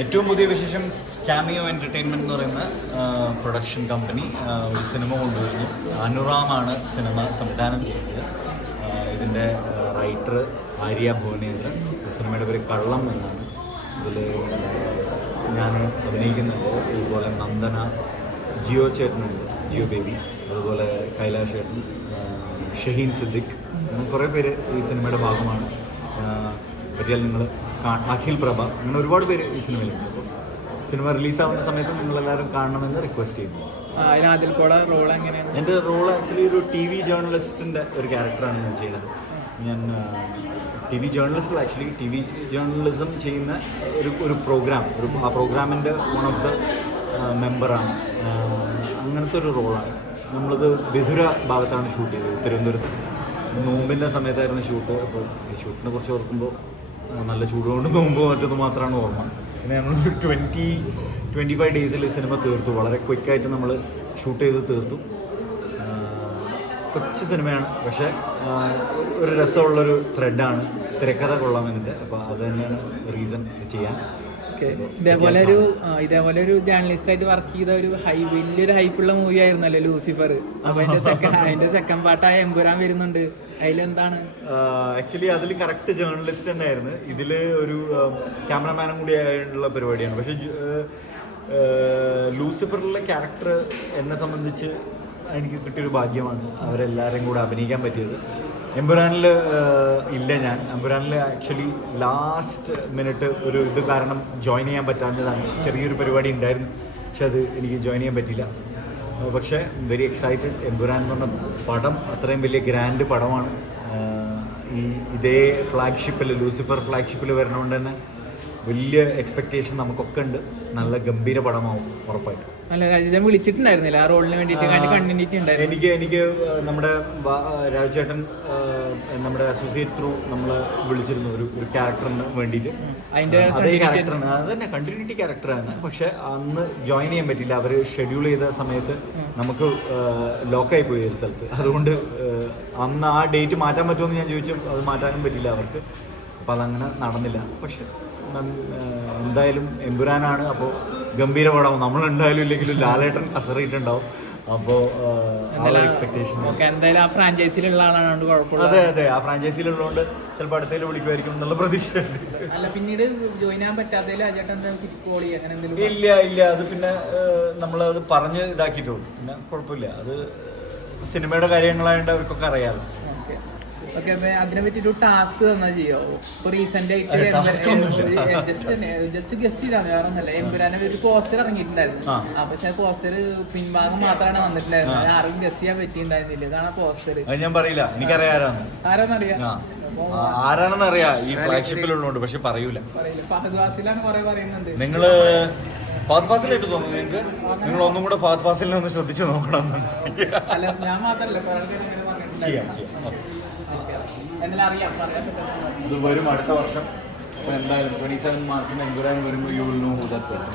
ഏറ്റവും പുതിയ വിശേഷം ക്യാമിയോ എൻ്റർടൈൻമെൻറ്റ് എന്ന് പറയുന്ന പ്രൊഡക്ഷൻ കമ്പനി ഒരു സിനിമ കൊണ്ടുവരുന്നു. അനുറാമാണ് സിനിമ സംവിധാനം ചെയ്യുന്നത്. ഇതിൻ്റെ റൈറ്റർ ആര്യ ഭുവനേന്ദ്രൻ. സിനിമയുടെ പേര് കള്ളം എന്നാണ്. ഇതിൽ ഞാൻ അഭിനയിക്കുന്നുണ്ട്. ഇതുപോലെ നന്ദന, ജിയോ ചേട്ടനുണ്ട്, ജിയോ ബേബി, അതുപോലെ കൈലാഷ് ചേട്ടൻ, ഷഹീൻ സിദ്ദിഖ്, അങ്ങനെ കുറേ പേര് ഈ സിനിമയുടെ ഭാഗമാണ്. പറ്റിയാൽ നിങ്ങൾ അഖിൽ പ്രഭ, അങ്ങനെ ഒരുപാട് പേര് ഈ സിനിമയിലുണ്ട്. അപ്പോൾ സിനിമ റിലീസാവുന്ന സമയത്ത് നിങ്ങളെല്ലാവരും കാണണമെന്ന് റിക്വസ്റ്റ് ചെയ്യുന്നു. എൻ്റെ റോൾ ആക്ച്വലി ഒരു TV ജേർണലിസ്റ്റിൻ്റെ ഒരു ക്യാരക്ടറാണ് ഞാൻ ചെയ്യുന്നത്. ഞാൻ TV ജേർണലിസ്റ്റിൽ ആക്ച്വലി TV ജേർണലിസം ചെയ്യുന്ന ഒരു പ്രോഗ്രാം, ആ പ്രോഗ്രാമിൻ്റെ വൺ ഓഫ് ദ മെമ്പറാണ്. അങ്ങനത്തെ ഒരു റോളാണ്. നമ്മളിത് വിതുര ഭാഗത്താണ് ഷൂട്ട് ചെയ്തത്, തിരുവനന്തപുരത്ത്. നോമ്പിൻ്റെ സമയത്തായിരുന്നു ഷൂട്ട്. അപ്പോൾ ഈ ഷൂട്ടിനെ കുറിച്ച് ഓർക്കുമ്പോൾ നല്ല ചൂടുകൊണ്ട് നോമ്പ് മറ്റൊന്ന് മാത്രമാണ് ഓർമ്മ. പിന്നെ നമ്മളൊരു 25 ഡേയ്സിൽ സിനിമ തീർത്തു. വളരെ ക്വിക്കായിട്ട് നമ്മൾ ഷൂട്ട് ചെയ്ത് തീർത്തു. കൊച്ചു സിനിമയാണ്, പക്ഷേ ഒരു രസമുള്ളൊരു ത്രെഡാണ്. തിരക്കഥ കൊള്ളാം ഇതിൻ്റെ. അപ്പോൾ അത് തന്നെയാണ് റീസൺ ഇത് ചെയ്യാൻ. ഇതേപോലെ ഒരു ജേർണലിസ്റ്റ് ആയിട്ട് വർക്ക് ചെയ്ത വലിയൊരു ഹൈപ്പുള്ള മൂവി ആയിരുന്നല്ലോ ലൂസിഫർ. അപ്പൊ അതിന്റെ സെക്കൻഡ് പാർട്ടായ എമ്പുരാൻ വരുന്നുണ്ട്. അതിലെന്താണ് ആക്ച്വലി അതിൽ കറക്റ്റ് ജേർണലിസ്റ്റ് തന്നെ ആയിരുന്നു. ഇതിൽ ഒരു ക്യാമറമാനും കൂടി ആയിട്ടുള്ള പരിപാടിയാണ്. പക്ഷെ ലൂസിഫറിലെ ക്യാരക്ടർ എന്നെ സംബന്ധിച്ച് എനിക്ക് കിട്ടിയൊരു ഭാഗ്യമാണ്. അവരെല്ലാവരെയും കൂടെ അഭിനയിക്കാൻ പറ്റിയത്. എമ്പുരാനിൽ ഇല്ല ഞാൻ. എമ്പുരാനിൽ ആക്ച്വലി ലാസ്റ്റ് മിനിറ്റ് ഒരു ഇത് കാരണം ജോയിൻ ചെയ്യാൻ പറ്റാഞ്ഞതാണ്. ചെറിയൊരു പരിപാടി ഉണ്ടായിരുന്നു, പക്ഷെ അത് എനിക്ക് ജോയിൻ ചെയ്യാൻ പറ്റില്ല. പക്ഷേ വെരി എക്സൈറ്റഡ്. എമ്പുരാൻ എന്ന് പറഞ്ഞ പടം അത്രയും വലിയ ഗ്രാൻഡ് പടമാണ്. ഇതേ ഫ്ലാഗ്ഷിപ്പിൽ, ലൂസിഫർ ഫ്ലാഗ്ഷിപ്പിൽ വരുന്നതുകൊണ്ട് തന്നെ വലിയ എക്സ്പെക്റ്റേഷൻ നമുക്കൊക്കെ ഉണ്ട്. നല്ല ഗംഭീര പടമാവും ഉറപ്പായിട്ടും. വിളിച്ചിട്ടുണ്ടായിരുന്നില്ല ആ റോളിന് വേണ്ടിയിട്ട്. എനിക്ക് നമ്മുടെ രാജുചേട്ടൻ നമ്മുടെ അസോസിയേറ്റ് ത്രൂ നമ്മളെ വിളിച്ചിരുന്നു ഒരു ക്യാരക്ടറിന് വേണ്ടിയിട്ട്. അതേ ക്യാരക്ടറാണ്, അത് തന്നെ കണ്ടിന്യൂറ്റി ക്യാരക്ടറാണ്. പക്ഷെ അന്ന് ജോയിൻ ചെയ്യാൻ പറ്റില്ല. അവർ ഷെഡ്യൂൾ ചെയ്ത സമയത്ത് നമുക്ക് ലോക്കായി പോയി ഒരു സ്ഥലത്ത്. അതുകൊണ്ട് അന്ന് ആ ഡേറ്റ് മാറ്റാൻ പറ്റുമെന്ന് ഞാൻ ചോദിച്ചു. അത് മാറ്റാനും പറ്റില്ല അവർക്ക്. അപ്പോൾ അതങ്ങനെ നടന്നില്ല. പക്ഷെ എന്തായാലും എമ്പുരാനാണ്. അപ്പോൾ ഗംഭീര പടം. നമ്മളുണ്ടായാലും ഇല്ലെങ്കിലും ലാലേട്ടൻ അസറിയിട്ടുണ്ടാവും. അപ്പോൾ എക്സ്പെക്ടേഷൻ എന്തായാലും ആ ഫ്രാഞ്ചൈസിയിലുള്ള ആളാണ് കുഴപ്പമില്ല. അതെ, ആ ഫ്രാഞ്ചൈസിയിലുള്ളതുകൊണ്ട് ചിലപ്പോൾ അടുത്തേലും വിളിക്കുമായിരിക്കും എന്നുള്ള പ്രതീക്ഷയുണ്ട്. അല്ല, പിന്നീട് ജോയിൻ ചെയ്യാൻ പറ്റാത്തതിൽ ഇല്ല. അത് പിന്നെ നമ്മളത് പറഞ്ഞ് ഇതാക്കിയിട്ടുള്ളൂ. പിന്നെ കുഴപ്പമില്ല. അത് സിനിമയുടെ കാര്യങ്ങളായതുകൊണ്ട് അവർക്കൊക്കെ അറിയാമല്ലോ. ഓക്കെ, അതിനെ പറ്റി ഒരു ടാസ്ക് തന്നാ ചെയ്യോ? ഇപ്പൊ റീസെന്റ് ആയിട്ട് ജസ്റ്റ് ഗസ് ചെയ്താണ്, വേറെ ഒന്നല്ല. എമ്പുരാനെ ഒരു പോസ്റ്റർ ഇറങ്ങിയിട്ടുണ്ടായിരുന്നു. പക്ഷെ ആ പോസ്റ്റർ പിൻഭാഗം മാത്രമാണ് വന്നിട്ടുണ്ടായിരുന്നത്. ആർക്കും ഗസ് ചെയ്യാൻ പറ്റിയിട്ടുണ്ടായിരുന്നില്ല. ഇതാണ് പോസ്റ്റർ. ഞാൻ പറയില്ല, എനിക്കറിയാം ആരാണെന്നറിയാം. ഈ ഫ്ലാഗ്ഷിപ്പിലുള്ളതുകൊണ്ട്. പക്ഷെ പറയൂല. ഫഹദ് ഫാസിലാണ് കുറെ പറയുന്നുണ്ട്. നിങ്ങള് ഫഹദ് ഫാസിലായിട്ട് തോന്നുന്നു നിങ്ങൾക്ക്? നിങ്ങൾ ഒന്നും കൂടെ ഫഹദ് ഫാസിലിനെ ഒന്ന് ശ്രദ്ധിച്ച് നോക്കണം. അല്ല, ഞാൻ മാത്രല്ല, ഇത് വരും അടുത്ത വർഷം. അപ്പോൾ എന്തായാലും 27 മാർച്ചിന് എമ്പുരാൻ വരുമ്പോൾ you will know who that person.